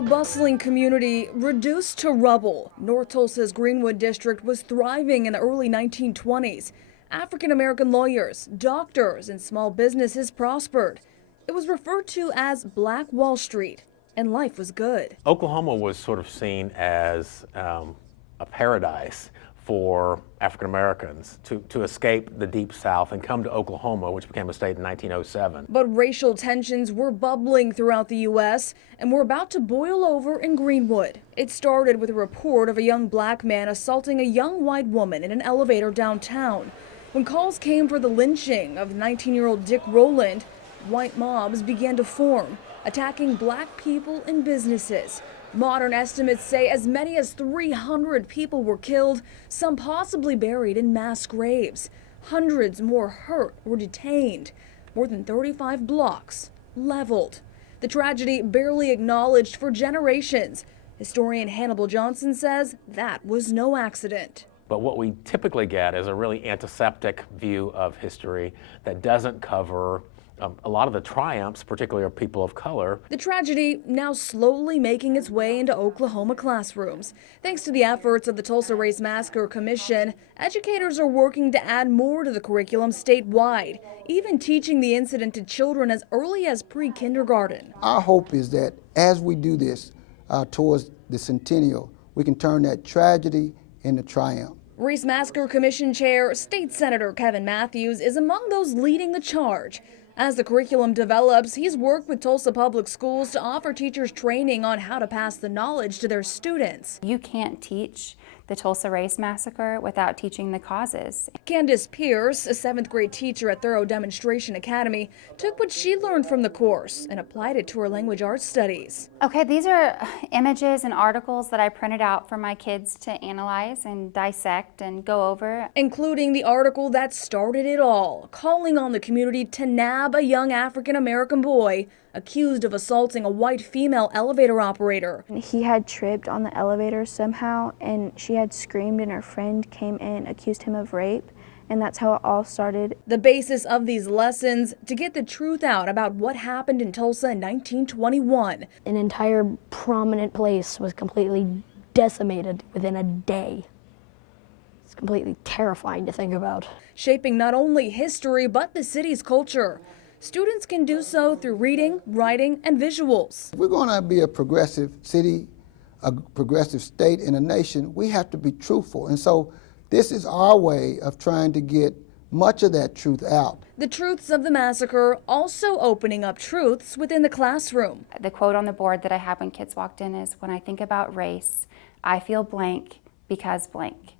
A bustling community reduced to rubble. North Tulsa's Greenwood district was thriving in the early 1920s. African-American lawyers, doctors, and small businesses prospered. It was referred to as Black Wall Street, and life was good. Oklahoma was sort of seen as a paradise for African Americans to escape the Deep South and come to Oklahoma, which became a state in 1907. But racial tensions were bubbling throughout the U.S. and were about to boil over in Greenwood. It started with a report of a young black man assaulting a young white woman in an elevator downtown. When calls came for the lynching of 19-year-old Dick Rowland, white mobs began to form, attacking black people and businesses. Modern estimates say as many as 300 people were killed, some possibly buried in mass graves. Hundreds more hurt or detained. More than 35 blocks leveled. The tragedy barely acknowledged for generations. Historian Hannibal Johnson says that was no accident. But what we typically get is a really antiseptic view of history that doesn't cover a lot of the triumphs, particularly of people of color. The tragedy now slowly making its way into Oklahoma classrooms. Thanks to the efforts of the Tulsa Race Massacre Commission, educators are working to add more to the curriculum statewide, even teaching the incident to children as early as pre-kindergarten. Our hope is that as we do this towards the centennial, we can turn that tragedy into triumph. Race Massacre Commission Chair State Senator Kevin Matthews is among those leading the charge. As the curriculum develops, he's worked with Tulsa Public Schools to offer teachers training on how to pass the knowledge to their students. You can't teach the Tulsa Race Massacre without teaching the causes. Candace Pierce, a 7th grade teacher at Thorough Demonstration Academy, took what she learned from the course and applied it to her language arts studies. Okay, these are images and articles that I printed out for my kids to analyze and dissect and go over. Including the article that started it all, calling on the community to nab a young African-American boy accused of assaulting a white female elevator operator. He had tripped on the elevator somehow, and she had screamed, and her friend came in, accused him of rape, and that's how it all started. The basis of these lessons, to get the truth out about what happened in Tulsa in 1921. An entire prominent place was completely decimated within a day. It's completely terrifying to think about. Shaping not only history, but the city's culture. Students can do so through reading, writing, and visuals. If we're going to be a progressive city, a progressive state, and a nation, we have to be truthful. And so this is our way of trying to get much of that truth out. The truths of the massacre also opening up truths within the classroom. The quote on the board that I had when kids walked in is, "When I think about race, I feel blank because blank."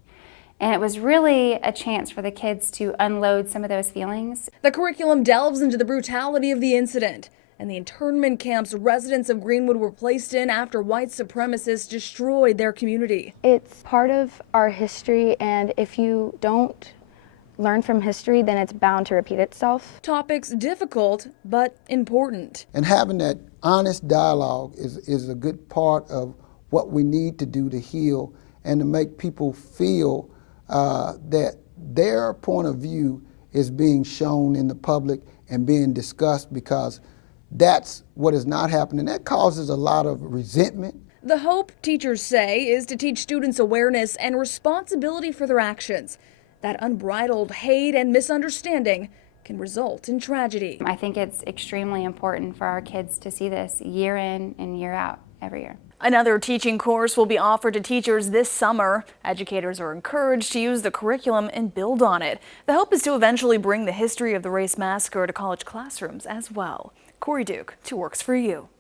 And it was really a chance for the kids to unload some of those feelings. The curriculum delves into the brutality of the incident and the internment camps residents of Greenwood were placed in after white supremacists destroyed their community. It's part of our history, and if you don't learn from history, then it's bound to repeat itself. Topics difficult, but important. And having that honest dialogue is a good part of what we need to do to heal and to make people feel that their point of view is being shown in the public and being discussed, because that's what is not happening. That causes a lot of resentment. The hope, teachers say, is to teach students awareness and responsibility for their actions. That unbridled hate and misunderstanding can result in tragedy. I think it's extremely important for our kids to see this year in and year out, every year. Another teaching course will be offered to teachers this summer. Educators are encouraged to use the curriculum and build on it. The hope is to eventually bring the history of the Race Massacre to college classrooms as well. Corey Duke, 2 Works for You.